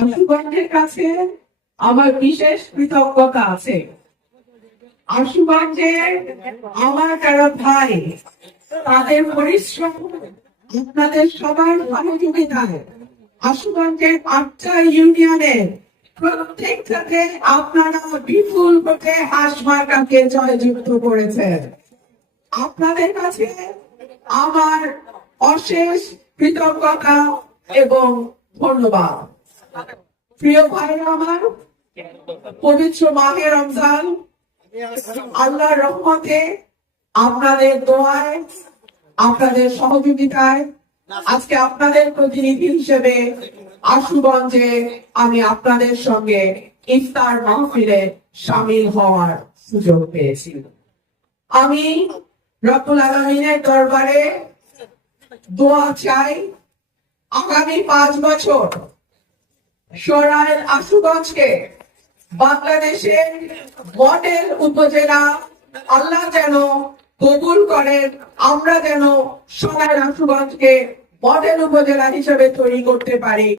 আশুগঞ্জের কাছে আমার বিশেষ কৃতজ্ঞতা আছে। আশুগঞ্জে আমার কারো ভাই, তাদের পরিশ্রম, আপনাদের সবার সহযোগিতায় আশুগঞ্জের 8টা ইউনিয়নের প্রত্যেকটাকে আপনারা বিপুল ভোটে হাঁস মার্কাকে জয়যুক্ত করেছেন। আপনাদের কাছে আমার অশেষ কৃতজ্ঞতা এবং ধন্যবাদ। প্রিয় ভাইরা আমার, পবিত্র মাহে রমজান, আল্লাহর রহমতে, আপনাদের দোয়ায়, আপনাদের সহযোগিতায় আজকে আপনাদের প্রতিনিধি হিসেবে আশুগঞ্জে আমি আপনাদের সঙ্গে ইফতার মাহফিলে শামিল হওয়ার সুযোগ পেয়েছি। আমি রব্বুল আলামিনের দরবারে দোয়া চাই, আগামী 5 বছর সরাইল আশুগঞ্জকে বাংলাদেশের মডেল উপজেলা আল্লাহ যেন কবুল করেন, আমরা যেন সরাইল আশুগঞ্জকে মডেল উপজেলা হিসেবে তৈরি করতে পারি।